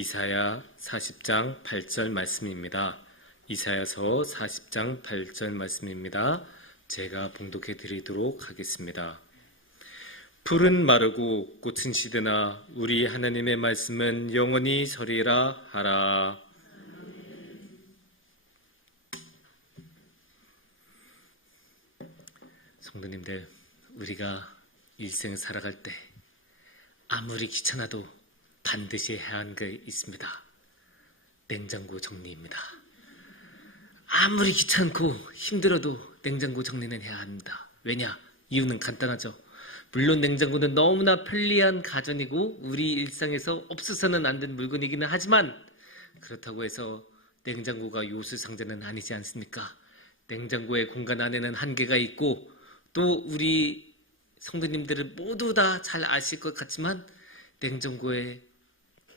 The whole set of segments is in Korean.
이사야 40장 8절 말씀입니다. 이사야서 40장 8절 말씀입니다. 제가 봉독해 드리도록 하겠습니다. 풀은 마르고 꽃은 시드나 우리 하나님의 말씀은 영원히 서리라 하라. 성도님들, 우리가 일생 살아갈 때 아무리 귀찮아도 반드시 해야 하는 게 있습니다. 냉장고 정리입니다. 아무리 귀찮고 힘들어도 냉장고 정리는 해야 합니다. 왜냐? 이유는 간단하죠. 물론 냉장고는 너무나 편리한 가전이고 우리 일상에서 없어서는 안 되는 물건이기는 하지만 그렇다고 해서 냉장고가 요술상자는 아니지 않습니까? 냉장고의 공간 안에는 한계가 있고 또 우리 성도님들은 모두 다 잘 아실 것 같지만 냉장고에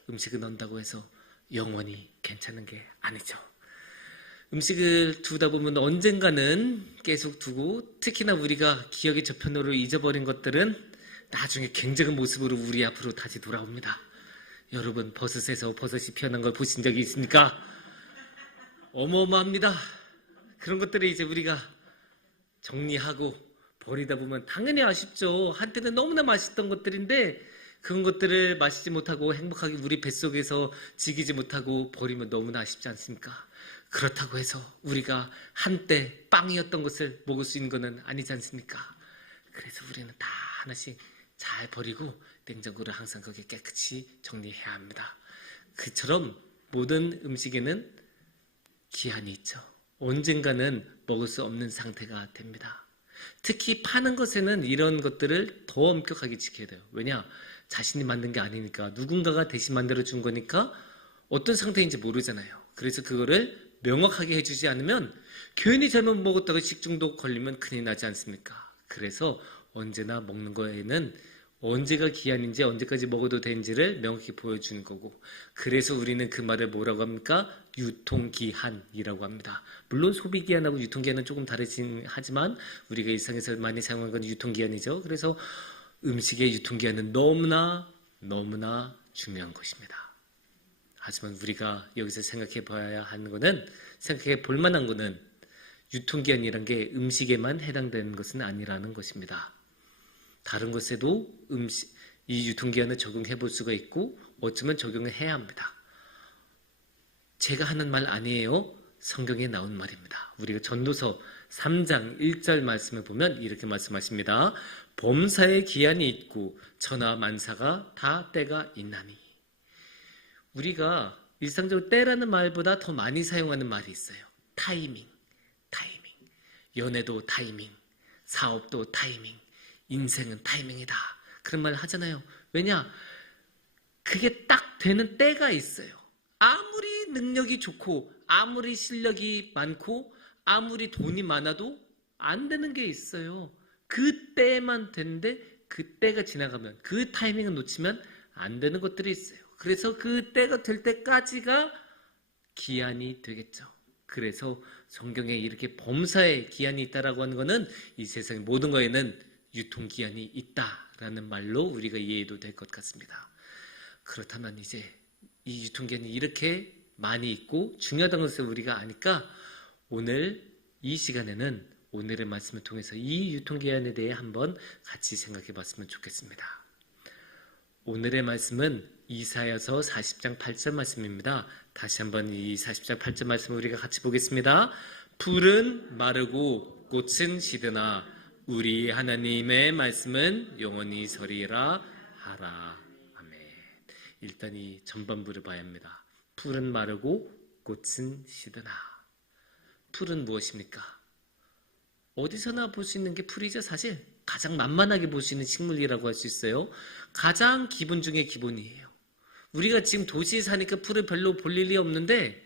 음식을 넣는다고 해서 영원히 괜찮은 게 아니죠. 음식을 두다 보면 언젠가는 계속 두고 특히나 우리가 기억의 저편으로 잊어버린 것들은 나중에 굉장한 모습으로 우리 앞으로 다시 돌아옵니다. 여러분, 버섯에서 버섯이 피어난 걸 보신 적이 있습니까? 어마어마합니다. 그런 것들을 이제 우리가 정리하고 버리다 보면 당연히 아쉽죠. 한때는 너무나 맛있던 것들인데 그런 것들을 마시지 못하고 행복하게 우리 뱃속에서 즐기지 못하고 버리면 너무나 아쉽지 않습니까? 그렇다고 해서 우리가 한때 빵이었던 것을 먹을 수 있는 것은 아니지 않습니까? 그래서 우리는 다 하나씩 잘 버리고 냉장고를 항상 거기에 깨끗이 정리해야 합니다. 그처럼 모든 음식에는 기한이 있죠. 언젠가는 먹을 수 없는 상태가 됩니다. 특히 파는 것에는 이런 것들을 더 엄격하게 지켜야 돼요. 왜냐? 자신이 만든 게 아니니까 누군가가 대신 만들어준 거니까 어떤 상태인지 모르잖아요. 그래서 그거를 명확하게 해주지 않으면 괜히 잘못 먹었다가 식중독 걸리면 큰일 나지 않습니까? 그래서 언제나 먹는 거에는 언제가 기한인지 언제까지 먹어도 되는지를 명확히 보여주는 거고 그래서 우리는 그 말을 뭐라고 합니까? 유통기한이라고 합니다. 물론 소비기한하고 유통기한은 조금 다르긴 하지만 우리가 일상에서 많이 사용하는 건 유통기한이죠. 그래서 음식의 유통기한은 너무나 중요한 것입니다. 하지만 우리가 여기서 생각해 봐야 하는 거는 생각해 볼 만한 거는 유통기한이란 게 음식에만 해당되는 것은 아니라는 것입니다. 다른 것에도 이 유통기한을 적용해 볼 수가 있고 어쩌면 적용을 해야 합니다. 제가 하는 말 아니에요. 성경에 나온 말입니다. 우리가 전도서 3장 1절 말씀을 보면 이렇게 말씀하십니다. 범사의 기한이 있고 천하 만사가 다 때가 있나니. 우리가 일상적으로 때라는 말보다 더 많이 사용하는 말이 있어요. 타이밍. 연애도 타이밍, 사업도 타이밍, 인생은 타이밍이다. 그런 말 하잖아요. 왜냐? 그게 딱 되는 때가 있어요. 아무리 능력이 좋고 아무리 실력이 많고 아무리 돈이 많아도 안 되는 게 있어요. 그 때만 되는데 그 때가 지나가면 그 타이밍을 놓치면 안 되는 것들이 있어요. 그래서 그 때가 될 때까지가 기한이 되겠죠. 그래서 성경에 이렇게 범사에 기한이 있다라고 하는 것은 이 세상 모든 거에는 유통기한이 있다라는 말로 우리가 이해해도 될 것 같습니다. 그렇다면 이제 이 유통기한이 이렇게 많이 있고 중요하다는 것을 우리가 아니까 오늘 이 시간에는 오늘의 말씀을 통해서 이 유통기한에 대해 한번 같이 생각해 봤으면 좋겠습니다. 오늘의 말씀은 이사야서 40장 8절 말씀입니다. 다시 한번 이 40장 8절 말씀을 우리가 같이 보겠습니다. 풀은 마르고 꽃은 시드나 우리 하나님의 말씀은 영원히 서리라 하라. 아멘. 일단 이 전반부를 봐야 합니다. 풀은 마르고 꽃은 시드나. 풀은 무엇입니까? 어디서나 볼 수 있는 게 풀이죠. 사실 가장 만만하게 볼 수 있는 식물이라고 할 수 있어요. 가장 기본 중에 기본이에요. 우리가 지금 도시에 사니까 풀을 별로 볼 일이 없는데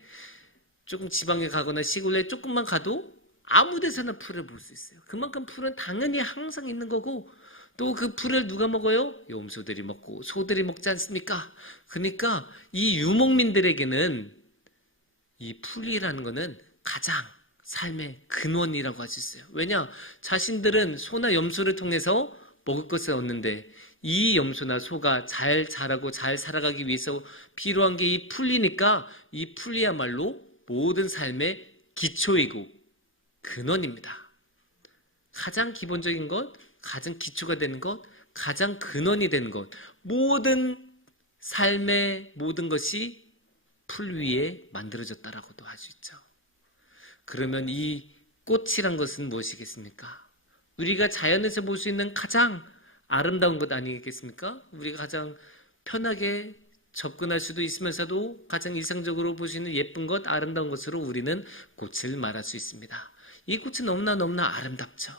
조금 지방에 가거나 시골에 조금만 가도 아무 데서나 풀을 볼 수 있어요. 그만큼 풀은 당연히 항상 있는 거고 또 그 풀을 누가 먹어요? 염소들이 먹고 소들이 먹지 않습니까? 그러니까 이 유목민들에게는 이 풀이라는 거는 가장 삶의 근원이라고 할 수 있어요. 왜냐? 자신들은 소나 염소를 통해서 먹을 것을 얻는데 이 염소나 소가 잘 자라고 잘 살아가기 위해서 필요한 게 이 풀이니까 이 풀이야말로 모든 삶의 기초이고 근원입니다. 가장 기본적인 것, 가장 기초가 되는 것, 가장 근원이 되는 것, 모든 삶의 모든 것이 풀 위에 만들어졌다라고도 할 수 있죠. 그러면 이 꽃이란 것은 무엇이겠습니까? 우리가 자연에서 볼 수 있는 가장 아름다운 것 아니겠습니까? 우리가 가장 편하게 접근할 수도 있으면서도 가장 이상적으로 볼 수 있는 예쁜 것, 아름다운 것으로 우리는 꽃을 말할 수 있습니다. 이 꽃은 너무나 아름답죠.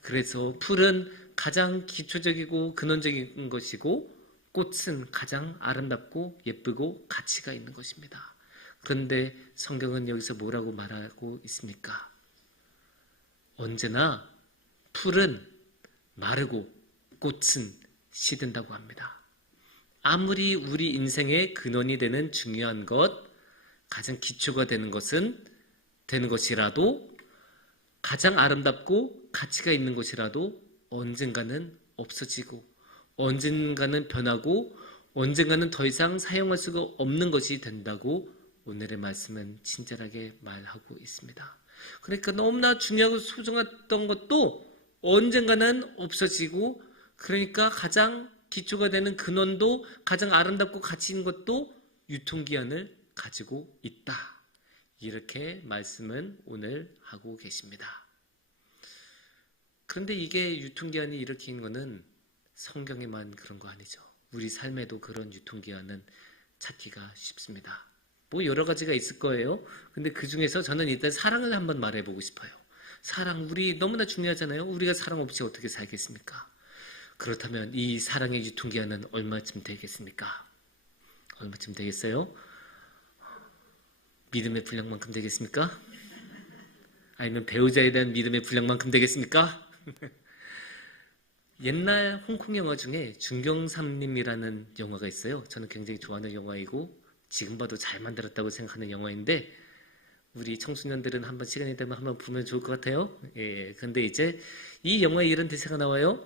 그래서 풀은 가장 기초적이고 근원적인 것이고 꽃은 가장 아름답고 예쁘고 가치가 있는 것입니다. 그런데 성경은 여기서 뭐라고 말하고 있습니까? 언제나 풀은 마르고 꽃은 시든다고 합니다. 아무리 우리 인생의 근원이 되는 중요한 것, 가장 기초가 되는 것이라도 가장 아름답고 가치가 있는 것이라도 언젠가는 없어지고 언젠가는 변하고 언젠가는 더 이상 사용할 수가 없는 것이 된다고 오늘의 말씀은 친절하게 말하고 있습니다. 그러니까 너무나 중요하고 소중했던 것도 언젠가는 없어지고 그러니까 가장 기초가 되는 근원도 가장 아름답고 가치 있는 것도 유통기한을 가지고 있다. 이렇게 말씀은 오늘 하고 계십니다. 그런데 이게 유통기한이 이렇게 있는 것은 성경에만 그런 거 아니죠. 우리 삶에도 그런 유통기한은 찾기가 쉽습니다. 뭐 여러 가지가 있을 거예요. 근데 그 중에서 저는 일단 사랑을 한번 말해보고 싶어요. 사랑, 우리 너무나 중요하잖아요. 우리가 사랑 없이 어떻게 살겠습니까? 그렇다면 이 사랑의 유통기한은 얼마쯤 되겠습니까? 얼마쯤 되겠어요? 믿음의 분량만큼 되겠습니까? 아니면 배우자에 대한 믿음의 분량만큼 되겠습니까? 옛날 홍콩 영화 중에 중경삼림이라는 영화가 있어요. 저는 굉장히 좋아하는 영화이고 지금 봐도 잘 만들었다고 생각하는 영화인데 우리 청소년들은 한번 시간이 되면 한번 보면 좋을 것 같아요. 예, 근데 이제 이 영화에 이런 대사가 나와요.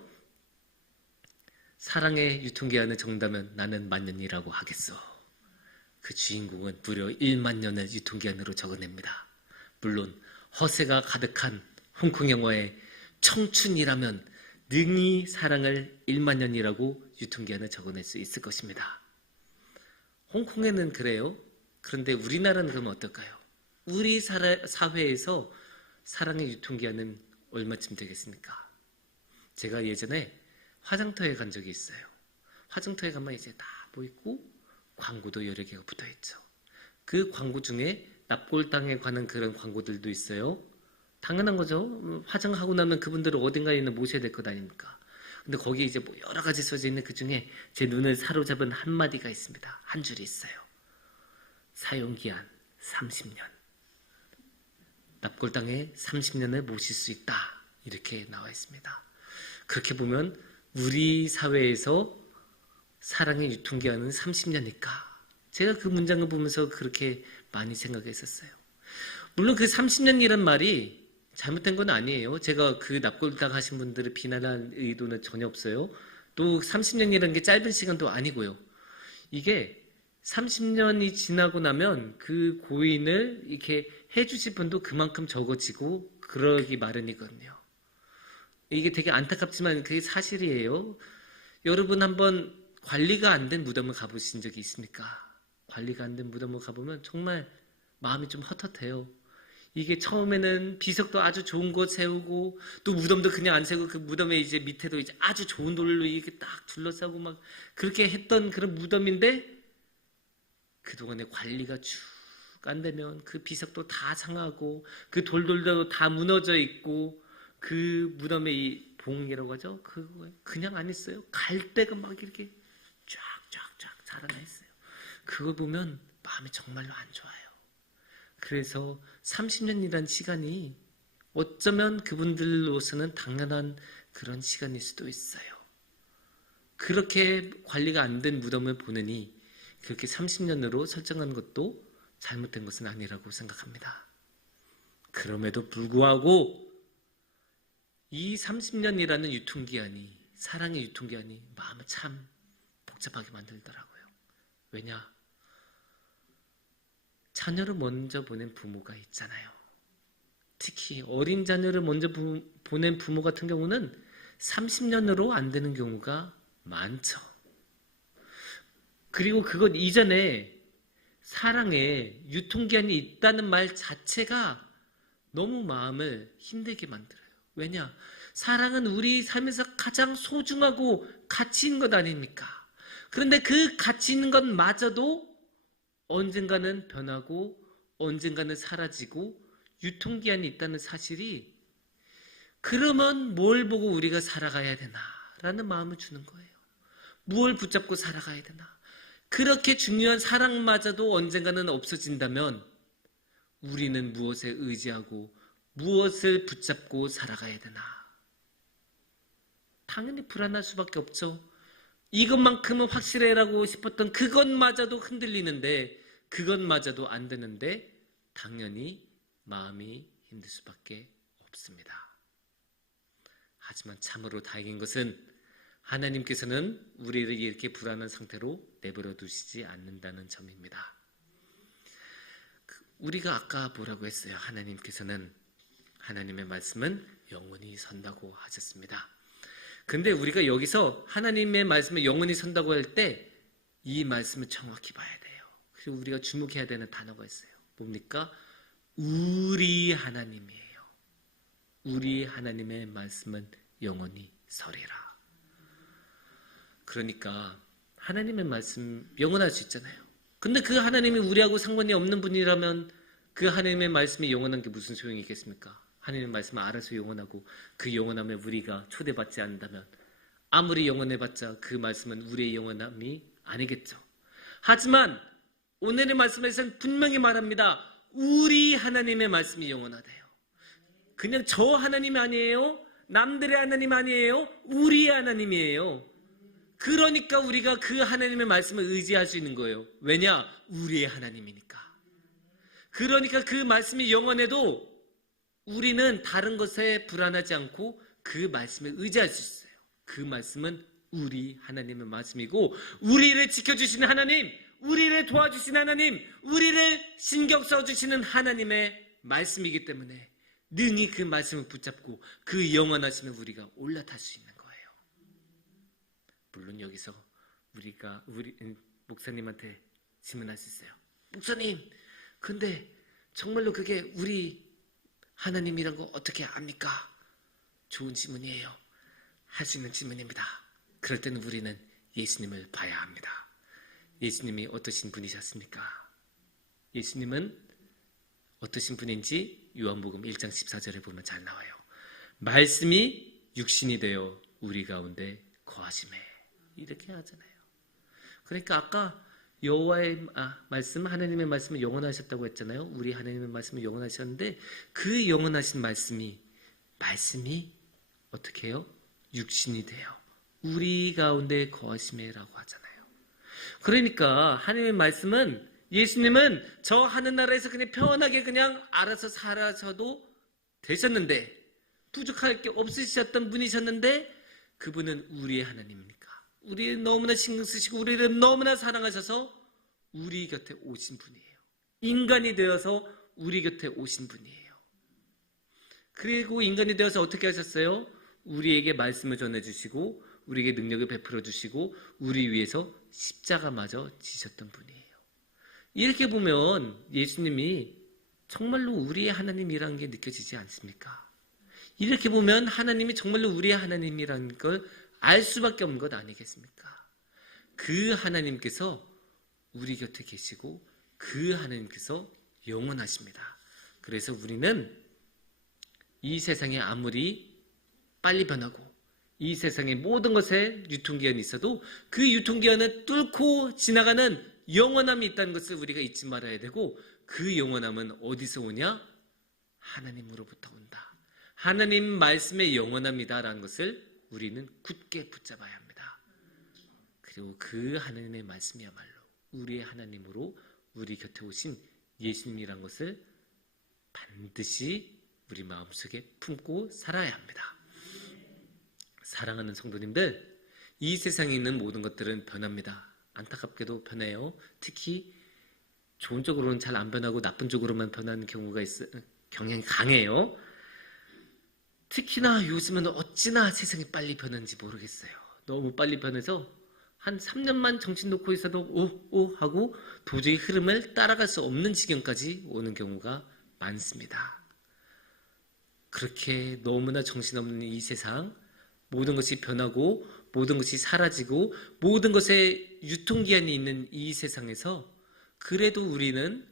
사랑의 유통기한을 적는다면 나는 만년이라고 하겠어. 그 주인공은 무려 1만 년을 유통기한으로 적어냅니다. 물론 허세가 가득한 홍콩 영화의 청춘이라면 능히 사랑을 1만 년이라고 유통기한을 적어낼 수 있을 것입니다. 홍콩에는 그래요. 그런데 우리나라는 그러면 어떨까요? 우리 사회에서 사랑의 유통기한은 얼마쯤 되겠습니까? 제가 예전에 화장터에 간 적이 있어요. 화장터에 가면 이제 다 보이고 광고도 여러 개가 붙어 있죠. 그 광고 중에 납골당에 관한 그런 광고들도 있어요. 당연한 거죠. 화장하고 나면 그분들을 어딘가에 있는 모셔야 될 것 아닙니까? 근데 거기에 이제 뭐 여러 가지 써져 있는 그 중에 제 눈을 사로잡은 한마디가 있습니다. 한 줄이 있어요. 사용기한 30년. 납골당에 30년을 모실 수 있다. 이렇게 나와 있습니다. 그렇게 보면 우리 사회에서 사랑의 유통기한은 30년일까? 제가 그 문장을 보면서 그렇게 많이 생각했었어요. 물론 그 30년이란 말이 잘못된 건 아니에요. 제가 그 납골당 하신 분들을 비난할 의도는 전혀 없어요. 또 30년이라는 게 짧은 시간도 아니고요. 이게 30년이 지나고 나면 그 고인을 이렇게 해주실 분도 그만큼 적어지고 그러기 마련이거든요. 이게 되게 안타깝지만 그게 사실이에요. 여러분 한번 관리가 안 된 무덤을 가보신 적이 있습니까? 관리가 안 된 무덤을 가보면 정말 마음이 좀 헛헛해요. 이게 처음에는 비석도 아주 좋은 곳 세우고 또 무덤도 그냥 안 세우고 그 무덤에 이제 밑에도 이제 아주 좋은 돌로 이렇게 딱 둘러싸고 막 그렇게 했던 그런 무덤인데 그동안에 관리가 쭉 안 되면 그 비석도 다 상하고 그 돌들도 다 무너져 있고 그 무덤의 이 봉이라고 하죠. 그거 그냥 안 있어요. 갈대가 막 이렇게 쫙쫙쫙 자라나 있어요. 그거 보면 마음이 정말로 안 좋아요. 그래서 30년이란 시간이 어쩌면 그분들로서는 당연한 그런 시간일 수도 있어요. 그렇게 관리가 안 된 무덤을 보느니 그렇게 30년으로 설정한 것도 잘못된 것은 아니라고 생각합니다. 그럼에도 불구하고 이 30년이라는 유통기한이 사랑의 유통기한이 마음을 참 복잡하게 만들더라고요. 왜냐? 자녀를 먼저 보낸 부모가 있잖아요. 특히 어린 자녀를 먼저 보낸 부모 같은 경우는 30년으로 안 되는 경우가 많죠. 그리고 그것 이전에 사랑에 유통기한이 있다는 말 자체가 너무 마음을 힘들게 만들어요. 왜냐? 사랑은 우리 삶에서 가장 소중하고 가치 있는 것 아닙니까? 그런데 그 가치 있는 것마저도 언젠가는 변하고 언젠가는 사라지고 유통기한이 있다는 사실이, 그러면 뭘 보고 우리가 살아가야 되나 라는 마음을 주는 거예요. 무엇을 붙잡고 살아가야 되나. 그렇게 중요한 사랑마저도 언젠가는 없어진다면 우리는 무엇에 의지하고 무엇을 붙잡고 살아가야 되나. 당연히 불안할 수밖에 없죠. 이것만큼은 확실해라고 싶었던 그것마저도 흔들리는데, 그것마저도 안 되는데 당연히 마음이 힘들 수밖에 없습니다. 하지만 참으로 다행인 것은 하나님께서는 우리를 이렇게 불안한 상태로 내버려 두시지 않는다는 점입니다. 우리가 아까 뭐라고 했어요? 하나님께서는, 하나님의 말씀은 영원히 선다고 하셨습니다. 근데 우리가 여기서 하나님의 말씀을 영원히 선다고 할 때 이 말씀을 정확히 봐야 돼요. 그리고 우리가 주목해야 되는 단어가 있어요. 뭡니까? 우리 하나님이에요. 우리 하나님의 말씀은 영원히 서리라. 그러니까 하나님의 말씀 영원할 수 있잖아요. 근데 그 하나님이 우리하고 상관이 없는 분이라면 그 하나님의 말씀이 영원한 게 무슨 소용이 있겠습니까? 하나님의 말씀은 알아서 영원하고 그 영원함에 우리가 초대받지 않는다면 아무리 영원해봤자 그 말씀은 우리의 영원함이 아니겠죠. 하지만 오늘의 말씀에서는 분명히 말합니다. 우리 하나님의 말씀이 영원하대요. 그냥 저 하나님이 아니에요. 남들의 하나님 아니에요. 우리의 하나님이에요. 그러니까 우리가 그 하나님의 말씀을 의지할 수 있는 거예요. 왜냐? 우리의 하나님이니까. 그러니까 그 말씀이 영원해도 우리는 다른 것에 불안하지 않고 그 말씀에 의지할 수 있어요. 그 말씀은 우리 하나님의 말씀이고, 우리를 지켜주시는 하나님, 우리를 도와주시는 하나님, 우리를 신경 써주시는 하나님의 말씀이기 때문에 능히 그 말씀을 붙잡고 그 영원하심에 우리가 올라탈 수 있는 거예요. 물론 여기서 우리 목사님한테 질문할 수 있어요. 목사님, 근데 정말로 그게 우리 하나님이란 거 어떻게 압니까? 좋은 질문이에요. 할 수 있는 질문입니다. 그럴 때는 우리는 예수님을 봐야 합니다. 예수님이 어떠신 분이셨습니까? 예수님은 어떠신 분인지 요한복음 1장 14절에 보면 잘 나와요. 말씀이 육신이 되어 우리 가운데 거하심에, 이렇게 하잖아요. 그러니까 아까 여호와의 말씀, 하나님의 말씀은 영원하셨다고 했잖아요. 우리 하나님의 말씀은 영원하셨는데 그 영원하신 말씀이 어떻게 해요? 육신이 되어 우리 가운데 거하심에라고 하잖아요. 그러니까 하나님의 말씀은, 예수님은 저 하늘나라에서 그냥 편하게 그냥 알아서 살아셔도 되셨는데, 부족할 게 없으셨던 분이셨는데, 그분은 우리의 하나님입니까? 우리를 너무나 신경 쓰시고 우리를 너무나 사랑하셔서 우리 곁에 오신 분이에요. 인간이 되어서 우리 곁에 오신 분이에요. 그리고 인간이 되어서 어떻게 하셨어요? 우리에게 말씀을 전해주시고 우리에게 능력을 베풀어 주시고 우리 위해서 십자가마저 지셨던 분이에요. 이렇게 보면 예수님이 정말로 우리의 하나님이라는 게 느껴지지 않습니까? 이렇게 보면 하나님이 정말로 우리의 하나님이라는 걸 알 수밖에 없는 것 아니겠습니까? 그 하나님께서 우리 곁에 계시고 그 하나님께서 영원하십니다. 그래서 우리는 이 세상에 아무리 빨리 변하고 이 세상의 모든 것에 유통기한이 있어도 그 유통기한을 뚫고 지나가는 영원함이 있다는 것을 우리가 잊지 말아야 되고, 그 영원함은 어디서 오냐? 하나님으로부터 온다. 하나님 말씀의 영원함이다라는 것을 우리는 굳게 붙잡아야 합니다. 그리고 그 하나님의 말씀이야말로 우리의 하나님으로 우리 곁에 오신 예수님이란 것을 반드시 우리 마음속에 품고 살아야 합니다. 사랑하는 성도님들, 이 세상에 있는 모든 것들은 변합니다. 안타깝게도 변해요. 특히 좋은 쪽으로는 잘 안 변하고 나쁜 쪽으로만 변하는 경향이 강해요. 특히나 요즘은 어찌나 세상이 빨리 변하는지 모르겠어요. 너무 빨리 변해서 한 3년만 정신 놓고 있어도 오 하고 도저히 흐름을 따라갈 수 없는 지경까지 오는 경우가 많습니다. 그렇게 너무나 정신없는 이 세상, 모든 것이 변하고 모든 것이 사라지고 모든 것에 유통기한이 있는 이 세상에서 그래도 우리는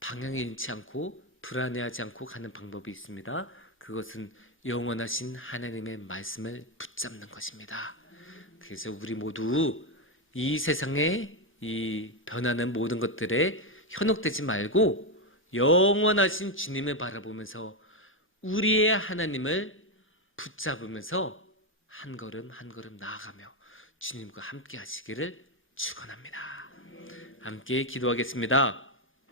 방향을 잃지 않고 불안해하지 않고 가는 방법이 있습니다. 그것은 영원하신 하나님의 말씀을 붙잡는 것입니다. 그래서 우리 모두 이 세상에 이 변하는 모든 것들에 현혹되지 말고 영원하신 주님을 바라보면서 우리의 하나님을 붙잡으면서 한 걸음 한 걸음 나아가며 주님과 함께 하시기를 축원합니다. 함께 기도하겠습니다.